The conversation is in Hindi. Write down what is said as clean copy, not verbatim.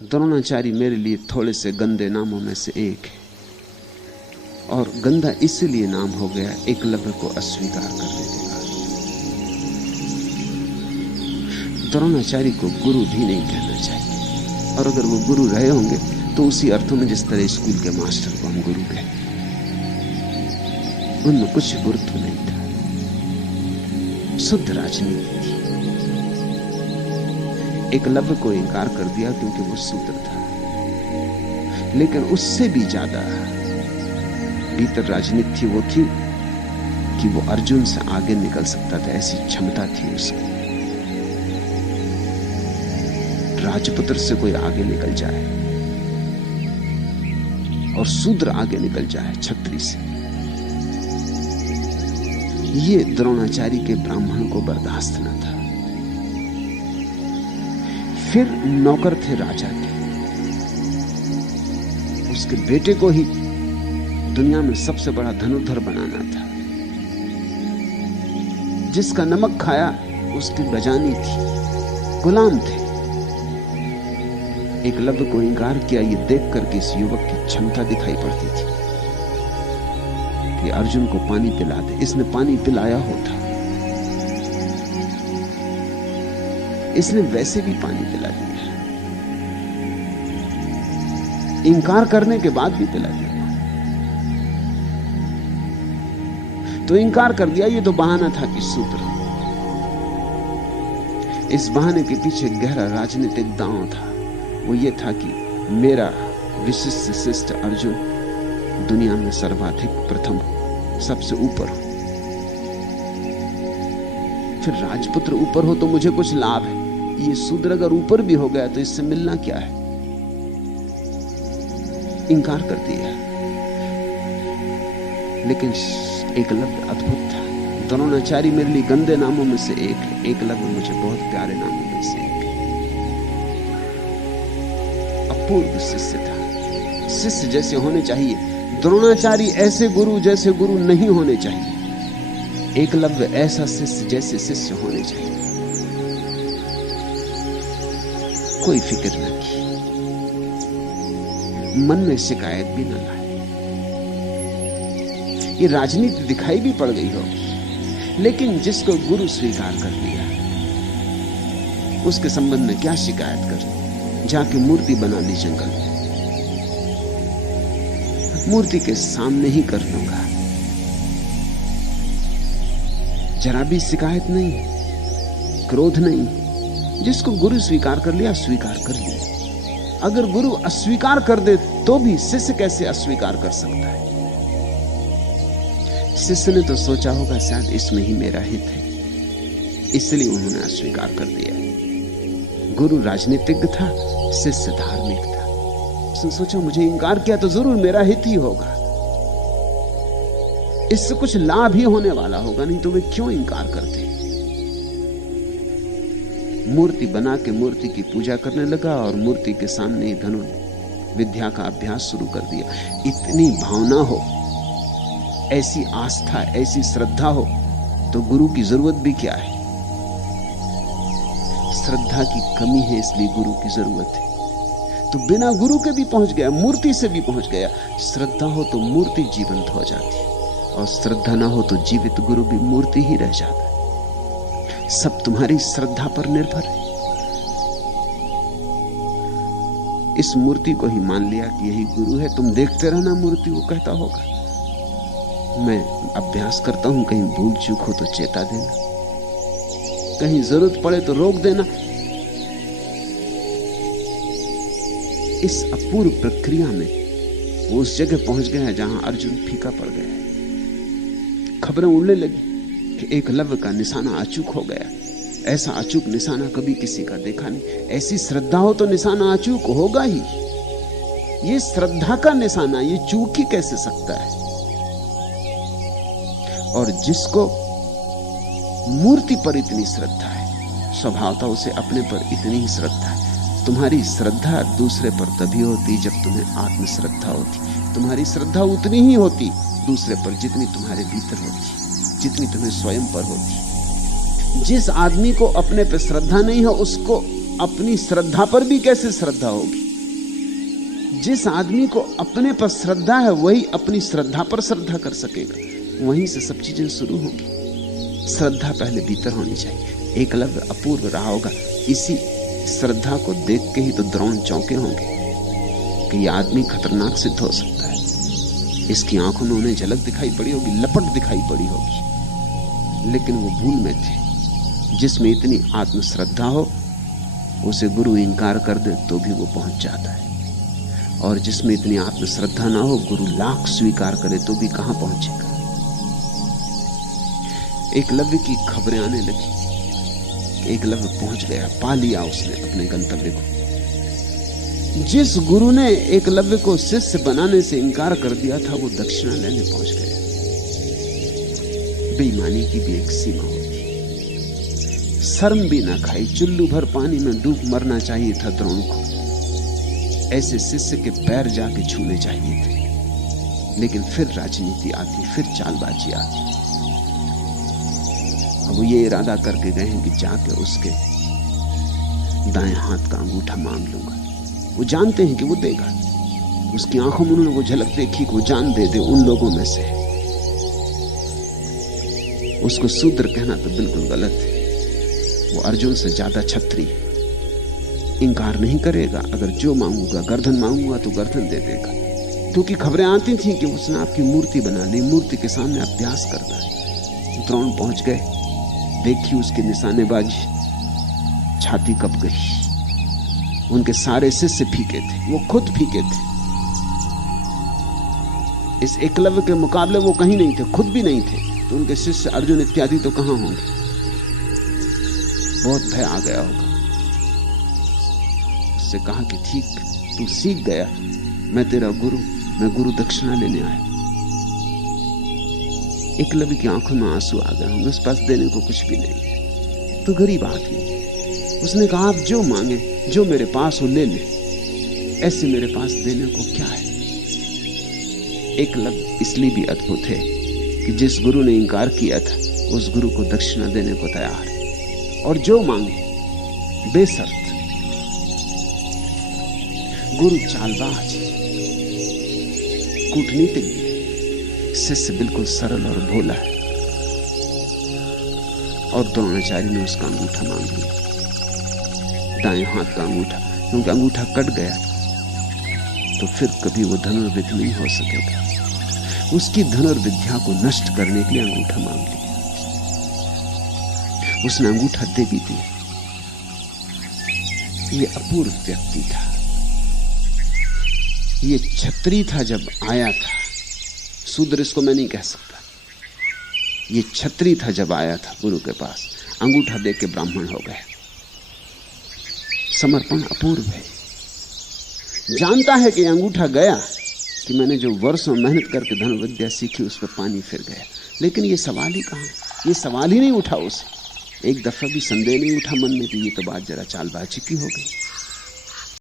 द्रोणाचार्य मेरे लिए थोड़े से गंदे नामों में से एक है, और गंदा इसलिए नाम हो गया एकलव्य को अस्वीकार करने के बाद। द्रोणाचार्य को गुरु भी नहीं कहना चाहिए, और अगर वो गुरु रहे होंगे तो उसी अर्थों में जिस तरह स्कूल के मास्टर को हम गुरु कहते, उनमें कुछ गुरुत्व नहीं था, शुद्ध राजनीति थी। एकलव्य को इनकार कर दिया क्योंकि वो शूद्र था, लेकिन उससे भी ज्यादा भीतर राजनीति वो थी कि वो अर्जुन से आगे निकल सकता था, ऐसी क्षमता थी उसकी। राजपुत्र से कोई आगे निकल जाए और शूद्र आगे निकल जाए छत्री से, ये द्रोणाचार्य के ब्राह्मण को बर्दाश्त न था। फिर नौकर थे राजा के, उसके बेटे को ही दुनिया में सबसे बड़ा धनुर्धर बनाना था। जिसका नमक खाया उसकी बजानी थी, गुलाम थे। एकलव्य को इंकार किया, ये देखकर कि इस युवक की क्षमता दिखाई पड़ती थी कि अर्जुन को पानी पिला दे। इसने पानी पिलाया होता, इसने वैसे भी पानी पिला दिया, इंकार करने के बाद भी पिला दिया। तो इंकार कर दिया, ये तो बहाना था कि शूद्र। इस बहाने के पीछे गहरा राजनीतिक दांव था। वो ये था कि मेरा विशिष्ट शिष्ट अर्जुन दुनिया में सर्वाधिक प्रथम, सबसे ऊपर हो। फिर राजपुत्र ऊपर हो तो मुझे कुछ लाभ है, ये शूद्र अगर ऊपर भी हो गया तो इससे मिलना क्या है। इंकार कर दिया। लेकिन एकलव्य अद्भुत था। द्रोणाचार्य मेरे लिए गंदे नामों में से एक है, एकलव्य मुझे बहुत प्यारे नामों में से एक है। अपूर्व शिष्य था, शिष्य जैसे होने चाहिए। द्रोणाचार्य ऐसे गुरु जैसे गुरु नहीं होने चाहिए, एकलव्य ऐसा शिष्य जैसे शिष्य होने चाहिए। कोई फिक्र न की, मन में शिकायत भी न लाए। ये राजनीति दिखाई भी पड़ गई होगी, लेकिन जिसको गुरु स्वीकार कर लिया उसके संबंध में क्या शिकायत कर। जाके मूर्ति बना ली जंगल में, मूर्ति के सामने ही कर लूंगा, जरा भी शिकायत नहीं, क्रोध नहीं। जिसको गुरु स्वीकार कर लिया, स्वीकार कर लिया। अगर गुरु अस्वीकार कर दे तो भी शिष्य कैसे अस्वीकार कर सकता है। शिष्य ने तो सोचा होगा शायद इसमें ही मेरा हित है, इसलिए उन्होंने अस्वीकार कर दिया। गुरु राजनीतिज्ञ था, शिष्य धार्मिक था। उसने सोचा मुझे इंकार किया तो जरूर मेरा हित ही होगा, इससे कुछ लाभ ही होने वाला होगा, नहीं तो वे क्यों इंकार करते। मूर्ति बना के मूर्ति की पूजा करने लगा और मूर्ति के सामने ही धनुर्विद्या का अभ्यास शुरू कर दिया। इतनी भावना हो, ऐसी आस्था, ऐसी श्रद्धा हो तो गुरु की जरूरत भी क्या है। श्रद्धा की कमी है, इसलिए गुरु की जरूरत है। तो बिना गुरु के भी पहुंच गया, मूर्ति से भी पहुंच गया। श्रद्धा हो तो मूर्ति जीवंत हो जाती, और श्रद्धा ना हो तो जीवित गुरु भी मूर्ति ही रह जाता है। सब तुम्हारी श्रद्धा पर निर्भर है। इस मूर्ति को ही मान लिया कि यही गुरु है, तुम देखते रहना, मूर्ति को कहता होगा मैं अभ्यास करता हूं, कहीं भूल चूक हो तो चेता देना, कहीं जरूरत पड़े तो रोक देना। इस अपूर्व प्रक्रिया में वो उस जगह पहुंच गया जहां अर्जुन फीका पड़ गया। खबरें उड़ने लगी कि एकलव्य का निशाना अचूक हो गया। ऐसा अचूक निशाना कभी किसी का देखा नहीं। ऐसी श्रद्धा हो तो निशाना अचूक होगा ही। ये श्रद्धा का निशाना, ये चूक ही कैसे सकता है। और जिसको मूर्ति पर इतनी श्रद्धा है, स्वभावतः उसे अपने पर इतनी ही श्रद्धा है। तुम्हारी श्रद्धा दूसरे पर तभी होती जब तुम्हें आत्मश्रद्धा होती। तुम्हारी श्रद्धा उतनी ही होती दूसरे पर जितनी तुम्हारे भीतर होती, जितनी तुम्हें स्वयं पर होती। जिस आदमी को अपने पर श्रद्धा नहीं है, उसको अपनी श्रद्धा पर भी कैसे श्रद्धा होगी। जिस आदमी को अपने पर श्रद्धा है वही अपनी श्रद्धा पर श्रद्धा कर सकेगा। वहीं से सब चीजें शुरू होंगी। श्रद्धा पहले भीतर होनी चाहिए। एकलव्य अपूर्व रहा होगा। इसी श्रद्धा को देख के ही तो द्रोण चौंके होंगे कि यह आदमी खतरनाक सिद्ध हो सकता है। इसकी आंखों में उन्हें झलक दिखाई पड़ी होगी, लपट दिखाई पड़ी होगी, लेकिन वो भूल में थे। जिसमें इतनी आत्मश्रद्धा हो उसे गुरु इंकार कर दे तो भी वो पहुंच जाता है, और जिसमें इतनी आत्मश्रद्धा ना हो, गुरु लाख स्वीकार करे तो भी कहां पहुंचेगा। एकलव्य की खबरें आने लगी। एकलव्य पहुंच गया, पा लिया उसने अपने गंतव्य को। जिस गुरु ने एकलव्य को शिष्य बनाने से इंकार कर दिया था, वो दक्षिणा लेने पहुंच गया। बेईमानी की भी एक सीमा होती, शर्म भी ना खाई, चुल्लू भर पानी में डूब मरना चाहिए था द्रोण को। ऐसे शिष्य के पैर जाके छूने चाहिए थे, लेकिन फिर राजनीति आती, फिर चालबाजी आती। अब वो ये इरादा करके गए हैं कि जाके उसके दाएं हाथ का अंगूठा मांग लूंगा। वो जानते हैं कि वो देगा। उसकी आंखों में उन्होंने वो झलक देखी कि वो जान दे दे उन लोगों में से। उसको शूद्र कहना तो बिल्कुल गलत है। वो अर्जुन से ज्यादा क्षत्रिय है। इंकार नहीं करेगा। अगर जो मांगूगा, गर्दन मांगूगा तो गर्दन दे देगा, क्योंकि खबरें आती थी कि उसने आपकी मूर्ति बना ली, मूर्ति के सामने अभ्यास करता है। द्रोण पहुंच गए, देखी उसकी निशानेबाजी, छाती कप गई। उनके सारे शिष्य फीके थे, वो खुद फीके थे। इस एकलव्य के मुकाबले वो कहीं नहीं थे, खुद भी नहीं थे, तो उनके शिष्य अर्जुन इत्यादि तो कहां होंगे। बहुत भय आ गया होगा। उससे कहा कि ठीक, तू सीख गया, मैं तेरा गुरु, मैं गुरु दक्षिणा लेने आया। एकलव्य की आंखों में आंसू आ गए होंगे। उस पास देने को कुछ भी नहीं, तो गरीब आदमी। उसने कहा, आप जो मांगे, जो मेरे पास हो ले ले, ऐसे मेरे पास देने को क्या है। एकलव्य इसलिए भी अद्भुत है कि जिस गुरु ने इंकार किया था, उस गुरु को दक्षिणा देने को तैयार है, और जो मांगे बेशर्त। गुरु चालबाज, कूटनीतिक, शिष्य बिल्कुल सरल और भोला है। और द्रोणाचार्य ने उसका अंगूठा मांग लिया, दाएं हाथ का अंगूठा, क्योंकि अंगूठा कट गया तो फिर कभी वो धनुर्विद नहीं हो सकेगा। उसकी धनुर्विद्या को नष्ट करने के लिए अंगूठा मांग लिया। उसने अंगूठा दे भी दिया। ये अपूर्व व्यक्ति था, ये क्षत्रिय था जब आया था। शूद्र इसको मैं नहीं कह सकता। ये क्षत्रिय था जब आया था गुरु के पास, अंगूठा दे के ब्राह्मण हो गया। समर्पण अपूर्व है। जानता है कि अंगूठा गया, कि मैंने जो वर्षों मेहनत करके धनुर्विद्या सीखी उस पर पानी फिर गया, लेकिन ये सवाल ही कहां, ये सवाल ही नहीं उठा उसे। एक दफा भी संदेह नहीं उठा मन में कि ये तो बात जरा चालबाजी की हो गई।